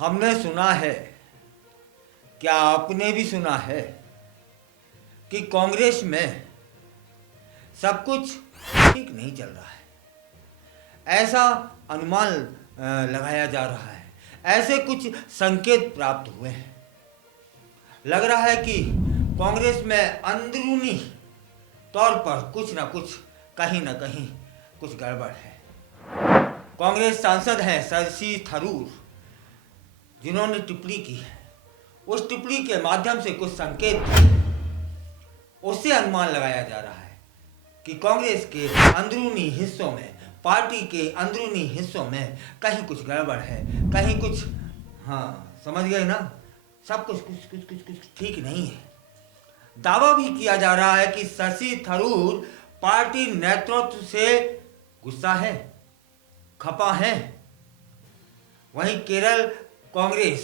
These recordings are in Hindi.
हमने सुना है, क्या आपने भी सुना है कि कांग्रेस में सब कुछ ठीक नहीं चल रहा है। ऐसा अनुमान लगाया जा रहा है, ऐसे कुछ संकेत प्राप्त हुए हैं। लग रहा है कि कांग्रेस में अंदरूनी तौर पर कुछ ना कुछ, कहीं ना कहीं कुछ गड़बड़ है। कांग्रेस सांसद हैं शशि थरूर, जिन्होंने टिप्पणी की है। उस टिप्पणी के माध्यम से कुछ संकेत, उससे अनुमान लगाया जा रहा है कि कांग्रेस के अंदरूनी हिस्सों में, पार्टी के अंदरूनी हिस्सों में कहीं कुछ गड़बड़ है, कहीं कुछ, हाँ समझ गए ना, सब कुछ कुछ कुछ कुछ कुछ ठीक नहीं है। दावा भी किया जा रहा है कि शशि थरूर पार्टी नेतृत्व से गुस्सा है, खपा है। वहीं केरल कांग्रेस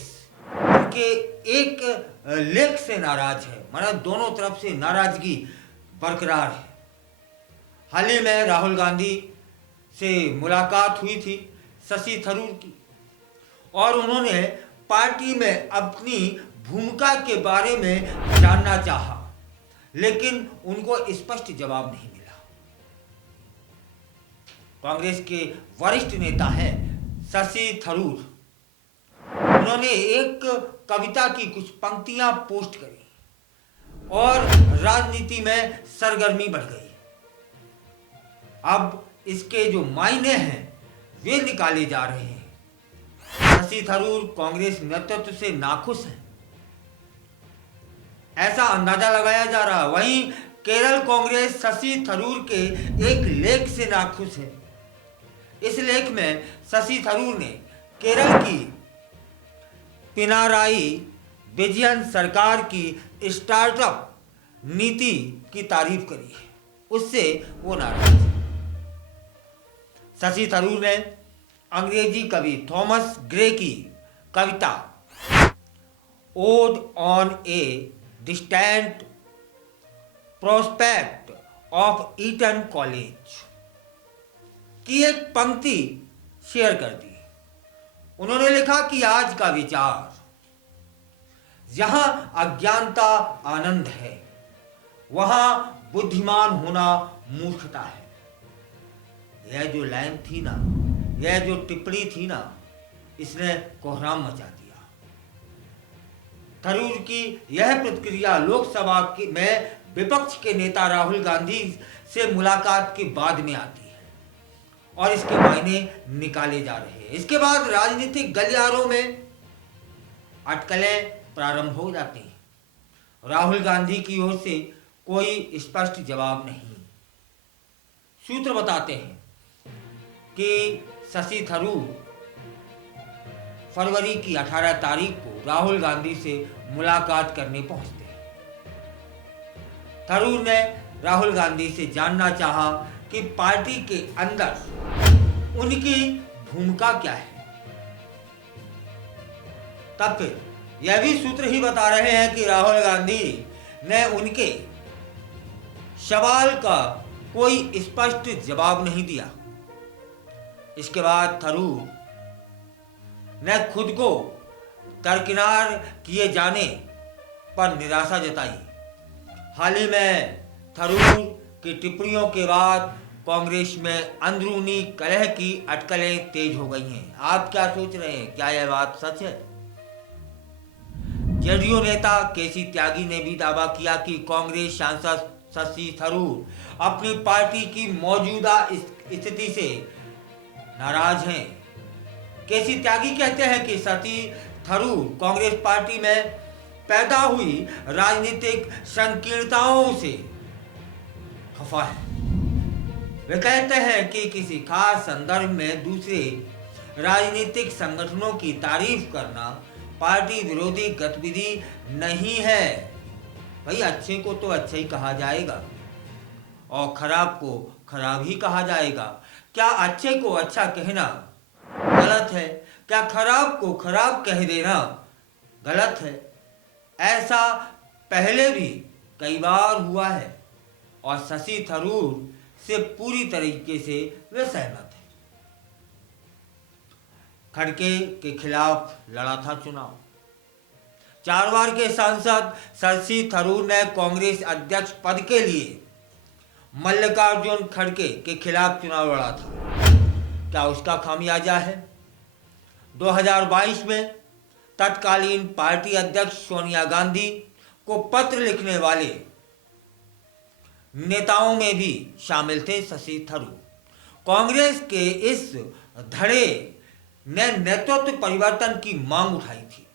के एक लेख से नाराज है, मतलब दोनों तरफ से नाराजगी बरकरार है। हाल ही में राहुल गांधी से मुलाकात हुई थी शशि थरूर की, और उन्होंने पार्टी में अपनी भूमिका के बारे में जानना चाहा, लेकिन उनको स्पष्ट जवाब नहीं मिला। कांग्रेस के वरिष्ठ नेता हैं शशि थरूर, उन्होंने एक कविता की कुछ पंक्तियां पोस्ट करी और राजनीति में सरगर्मी बढ़ गई। अब इसके जो मायने हैं वे निकाले जा रहे हैं। शशि थरूर कांग्रेस नेतृत्व से नाखुश हैं, ऐसा अंदाजा लगाया जा रहा है। वहीं केरल कांग्रेस शशि थरूर के एक लेख से नाखुश है। इस लेख में शशि थरूर ने केरल की पिनाराई विजयन सरकार की स्टार्टअप नीति की तारीफ करी है, उससे वो नाराज है। शशि थरूर ने अंग्रेजी कवि थॉमस ग्रे की कविता ode on a distant prospect of Eton college की एक पंक्ति शेयर कर दी। उन्होंने लिखा कि आज का विचार, जहां अज्ञानता आनंद है, वहां बुद्धिमान होना मूर्खता है। यह जो लाइन थी ना, यह जो टिप्पणी थी ना, इसने कोहराम मचा दिया। थरूर की यह प्रतिक्रिया लोकसभा में विपक्ष के नेता राहुल गांधी से मुलाकात के बाद में आती है और इसके मायने निकाले जा रहे हैं। इसके बाद राजनीतिक गलियारों में अटकलें प्रारंभ हो जाती हैं। राहुल गांधी की ओर से कोई स्पष्ट जवाब नहीं। सूत्र बताते हैं कि शशि थरूर फरवरी की 18 तारीख को राहुल गांधी से मुलाकात करने पहुंचते हैं। थरूर ने राहुल गांधी से जानना चाहा कि पार्टी के अंदर उनकी भूमिका क्या है। तब फिर यह भी सूत्र ही बता रहे हैं कि राहुल गांधी ने उनके सवाल का कोई स्पष्ट जवाब नहीं दिया। इसके बाद थरूर ने खुद को दरकिनार किए जाने पर निराशा जताई। हाल ही में थरूर की टिप्पणियों के बाद कांग्रेस में अंदरूनी कलह की अटकलें तेज हो गई हैं। आप क्या सोच रहे हैं, क्या यह बात सच है? जेडीयू नेता केसी त्यागी ने भी दावा किया कि कांग्रेस सांसद शशि थरूर अपनी पार्टी की मौजूदा स्थिति से नाराज हैं। केसी त्यागी कहते हैं कि शशि थरूर कांग्रेस पार्टी में पैदा हुई राजनीतिक संकीर्णताओं से खफा है। वे कहते हैं कि किसी खास संदर्भ में दूसरे राजनीतिक संगठनों की तारीफ करना पार्टी विरोधी गतिविधि नहीं है। भाई, अच्छे को तो अच्छा ही कहा जाएगा और खराब को खराब ही कहा जाएगा। क्या अच्छे को अच्छा कहना गलत है? क्या खराब को खराब कह देना गलत है? ऐसा पहले भी कई बार हुआ है और शशि थरूर से पूरी तरीके से वे सहमत हैं। खड़गे के खिलाफ लड़ा था चुनाव। 4 बार के सांसद शशि थरूर ने कांग्रेस अध्यक्ष पद के लिए मल्लिकार्जुन खड़गे के खिलाफ चुनाव लड़ा था। क्या उसका खामियाजा है? 2022 में तत्कालीन पार्टी अध्यक्ष सोनिया गांधी को पत्र लिखने वाले नेताओं में भी शामिल थे शशि थरूर। कांग्रेस के इस धड़े ने नेतृत्व परिवर्तन की मांग उठाई थी।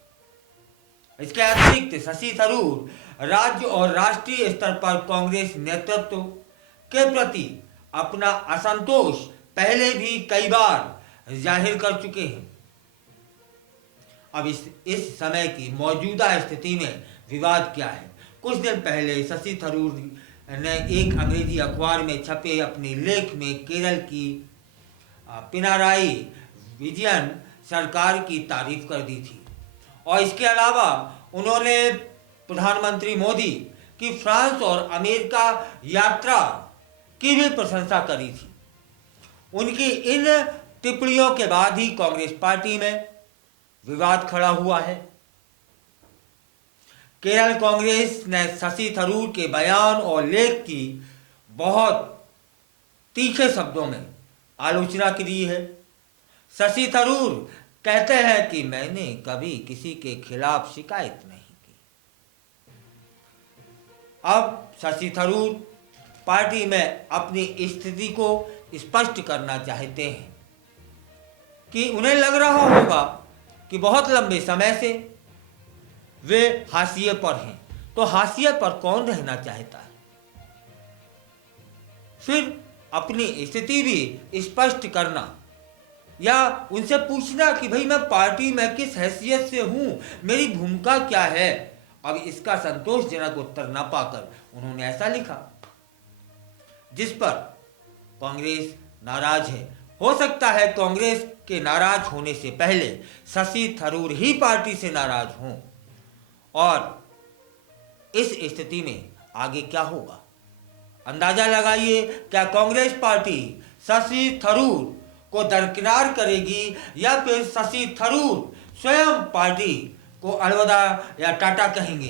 इसके अतिरिक्त शशि थरूर राज्य और राष्ट्रीय स्तर पर कांग्रेस नेतृत्व के प्रति अपना असंतोष पहले भी कई बार जाहिर कर चुके हैं। अब इस समय की मौजूदा स्थिति में विवाद क्या है? कुछ दिन पहले शशि थरूर ने एक अंग्रेजी अखबार में छपे अपने लेख में केरल की पिनाराई विजयन सरकार की तारीफ कर दी थी और इसके अलावा उन्होंने प्रधानमंत्री मोदी की फ्रांस और अमेरिका यात्रा की भी प्रशंसा करी थी। उनकी इन टिप्पणियों के बाद ही कांग्रेस पार्टी में विवाद खड़ा हुआ है। केरल कांग्रेस ने शशि थरूर के बयान और लेख की बहुत तीखे शब्दों में आलोचना की है। शशि थरूर कहते हैं कि मैंने कभी किसी के खिलाफ शिकायत नहीं की। अब शशि थरूर पार्टी में अपनी स्थिति को स्पष्ट करना चाहते हैं कि उन्हें लग रहा होगा कि बहुत लंबे समय से वे हाशिए पर हैं, तो हाशिए पर कौन रहना चाहता है? फिर अपनी स्थिति भी स्पष्ट करना या उनसे पूछना कि भाई मैं पार्टी में किस हैसियत से हूं, मेरी भूमिका क्या है। अब इसका संतोषजनक उत्तर न पाकर उन्होंने ऐसा लिखा, जिस पर कांग्रेस नाराज है। हो सकता है कांग्रेस के नाराज होने से पहले शशि थरूर ही पार्टी से नाराज हों, और इस स्थिति में आगे क्या होगा अंदाजा लगाइए। क्या कांग्रेस पार्टी शशि थरूर को दरकिनार करेगी या फिर शशि थरूर स्वयं पार्टी को अलविदा या टाटा कहेंगे?